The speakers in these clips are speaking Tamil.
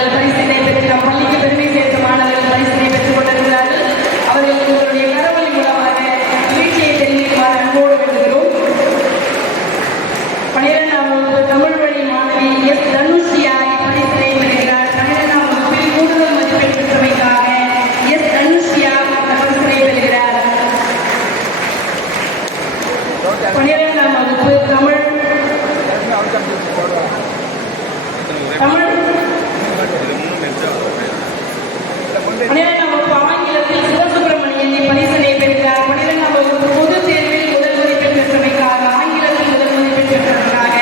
மாணவர்கள் பரிசினை பெற்று நம் பள்ளிக்கு பெருமை சேர்த்த மாணவர்கள் பரிசினை பெற்றுக் கொண்டிருக்கிறார்கள். அவர்களுக்கு உங்களுடைய கரவொலி மூலமாக நிகழ்ச்சியை தெரிவிக்குமாறு அன்போடு வேண்டுகிறோம். 12ஆம் வகுப்பு தமிழ் வழி மாணவி எஸ் தனுஷியா பரிசினை பெறுகிறார். 12ஆம் வகுப்பில் கூடுதல் மதிப்பெண் பெற்றமைக்காக எஸ் தனுஷியா பரிசினை பெறுகிறார். 12ஆம் வகுப்பு தமிழ் 12ஆம் வகுப்பு ஆங்கிலத்தில் சிவசுப்பிரமணியன் பரிசினை பெறுகிறார். 12ஆம் வகுப்பு பொதுத் தேர்வில் முதல் மதிப்பெண் பெற்றமைக்காக ஆங்கிலத்தில் முதல் மதிப்பெண் பெற்றமைக்காக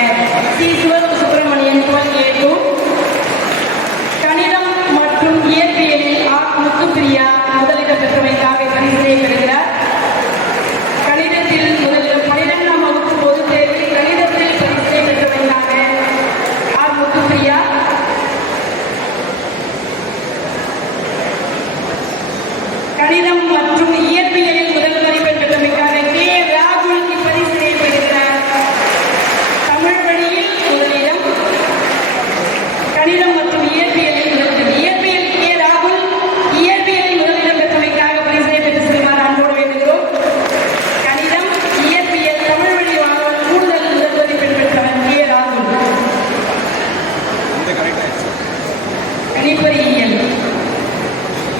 சி சிவசுப்பிரமணியன் A2. கணிதம் மற்றும் இயற்பியலில் முத்துப்பிரியா முதலிடம் பெற்றமைக்காக பரிசினை பெறுகிறார். கணிதத்தில் முதலிடம் 12ஆம் வகுப்பு பொதுத் தேர்வில் கணிதத்தில் பரிசினை பெற்றமைக்காக முத்துப்பிரியா. கணிதம் மற்றும் இயற்பியலில் முதல் மதிப்பெண் பெற்றமைக்காக கே ராகுல் பரிசினை பெறுகிறார். தமிழ் வழியில் முதலிடம், கணிதம் மற்றும் இயற்பியலில் முதலிடம். இயற்பியல் கே ராகுல் இயற்பியலில் முதலிடம் பெற்றமைக்காக பரிசினை பெற்று செல்லுமாறு அன்போடு வேண்டுகிறோம். கணிதம், இயற்பியல், தமிழ் வழி மாணவர் கூடுதல் முதல் மதிப்பெண் பெற்றவர் கே ராகுல். கணிப்பொறியியல்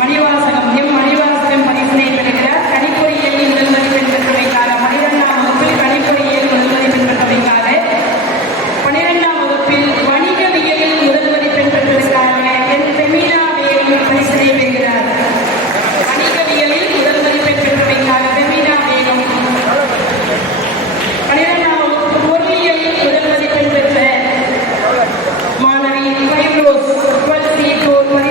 மணிவாசகம் மணிவாசகம் பரிசினை பெறுகிறார். கணிப்பொறியியலில் முதல் மதிப்பெண் பெற்றமைக்காக 12ஆம் வகுப்பில் கணிப்பொறியியல் முதல் மதிப்பெண் பெற்றமைக்காக 12ஆம் வகுப்பில் வணிகவியலில் முதல் மதிப்பெண் பெற்றதற்காக என் பெமீனா பேகம் பரிசினை பெறுகிறார். வணிகவியலில் முதல் மதிப்பெண் பெற்றமைக்காக பெமீனா பேகம். 12ஆம் வகுப்பு பொருளியலில் முதல் மதிப்பெண் பெற்ற மாணவி ஃபைப்ரோஸ் C4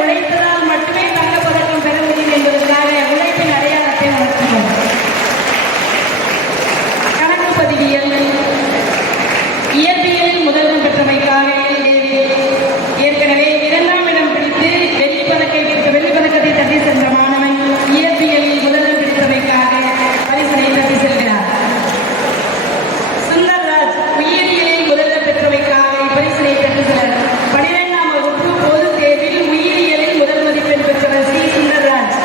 உழைத்ததால் மட்டுமே தங்கப்பதக்கம் பெற முடியும் என்பதற்காக உழைப்பின் அடையாளத்தை உணர்த்துவோம். கணக்கு பதிவியல் இயற்பியலில் முதலிடம் பெற்றமைக்காக ஏற்கனவே 2ஆம் இடம் பிடித்து வெள்ளிப்பதக்கத்தை தட்டி சென்ற மாணவன் இயற்பியலில் முதலிடம் பிடித்தமைக்காக பரிசினை தட்டி செல்கிறார். சுந்தர்ராஜ் உயிரியலில் முதலிடம் பெற்றமைக்காக பரிசினை தட்டி செல்கிறார். 12ஆம் வகுப்பு பொதுத் தேர்வில் உயிரியலில் முதல் மதிப்பெண் பெற்றவர் சி. சுந்தர்ராஜ்.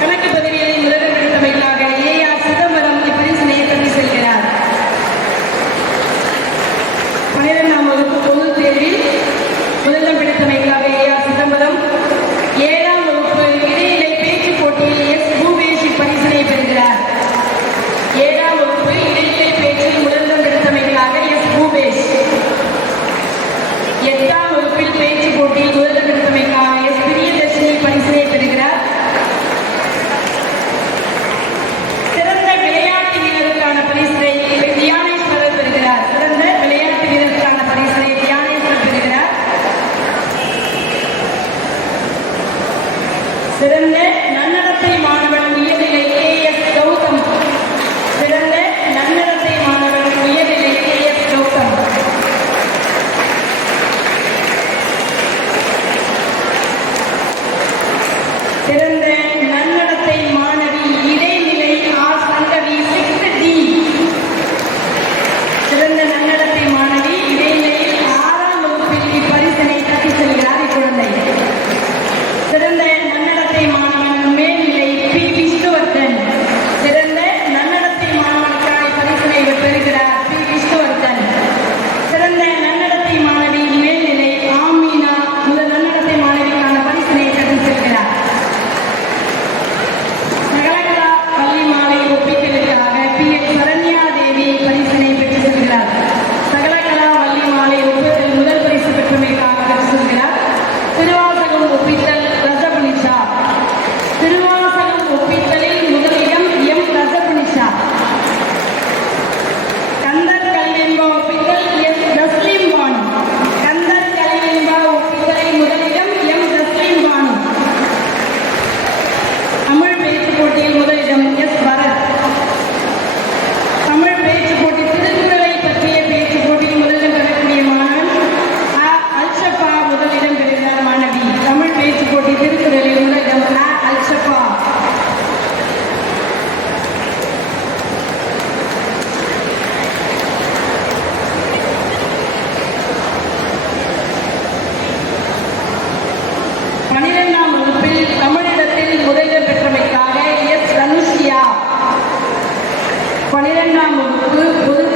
கணக்கு பதிவியலில் முதலிடம் பிடித்தமைக்காக ஏ.ஆர். சிதம்பரம் இப்பரிசினை தட்டி செல்கிறார். 12ஆம் வகுப்பு பொதுத் தேர்வில் முதலிடம் பிடித்தமைக்காக ஏ.ஆர். சிதம்பரம். 7ஆம் வகுப்பு இடைநிலை பேச்சுப் போட்டியில் எஸ். பூபேஷ் இப்பரிசினை பெறுகிறார். 7ஆம் வகுப்பு இடைநிலை பேச்சில் முதலிடம் பிடித்தமைக்காக எஸ். பூபேஷ். 8ஆம் வகுப்பில் பேச்சுப் போட்டியில் முதலிடம் பிடித்தமைக்காக எஸ். பிரியதர்ஷினி பரிசினை பெறுகிறார். சிறந்த விளையாட்டு வீரருக்கான பரிசினை தியானேஸ்வரர் பெறுகிறார். சிறந்த விளையாட்டு வீரருக்கான பரிசினை தியானேஸ்வரர் பெறுகிறார். சிறந்த நன்னடத்தை மாணவன் உயர்நிலை கே.எஸ். கௌதம். சிறந்த நன்னடத்தை மாணவன் உயர்நிலை கே.எஸ். கௌதம். சிறந்த நன்னடத்தை மாணவி இடைநிலை ஆர். Sangavi 6th D. சிறந்த நன்னடத்தை மாணவி இடைநிலையில் 6ஆம் வகுப்பில் இப்பரிசினை தட்டி செல்கிறார் இக்குழந்தை. சிறந்த நன்னடத்தை மாணவன் மேல்நிலை பி. விஷ்ணுவர்தன். சிறந்த நன்னடத்தை மாணவனுக்கான பரிசினை பெறுகிறார் பி. விஷ்ணுவர்தன். சிறந்த நன்னடத்தை மாணவி மேல்நிலை ஆமீனா முதல் நன்னடத்தை மாணவிக்கான பரிசினை தட்டி செல்கிறார். சகலகலா பள்ளி மாலை ஒப்பித்தலுக்காக பி. எச். சரண்யா தேவி பரிசினை பெற்று செல்கிறார். சகலகலா பள்ளி மாலை ஒப்பித்தல் முதல் பரிசு பெற்றமைக்காக பெற்று செல்கிறார். திருவாசகம் ஒப்பித்தல் ரசபுனிஷா. திருவாசகம் ஒப்பித்தலில் முதலிடம் எம். ரசபுனிஷா. கந்தர் கல்வெண்பா ஒப்பித்தல் எஸ். தஸ்லீம் பானு. கந்தர் கல்வெண்பா ஒப்பித்தலில் முதலிடம் எம். தஸ்லீம் பானு. தமிழ் பேச்சு போட்டியில் முதலிடம் எஸ். பரத். தமிழ் பேச்சு போட்டி திருக்குறளை பற்றிய பேச்சு போட்டியில் முதலிடம் பெறக்கூடிய மாணவன் அ. அல்ஷபா முதலிடம் பெறுகிறார் மாணவி. தமிழ் பேச்சு போட்டி திருக்குறளில் முதலிடம் அ. அல்ஷபா. பன்னிரெண்டாம் வகுப்பில் தமிழிடத்தில் முதலிடம் பெற்றமைக்காக எஸ். தனுஷியா. 12ஆம் வகுப்பு பொதுத்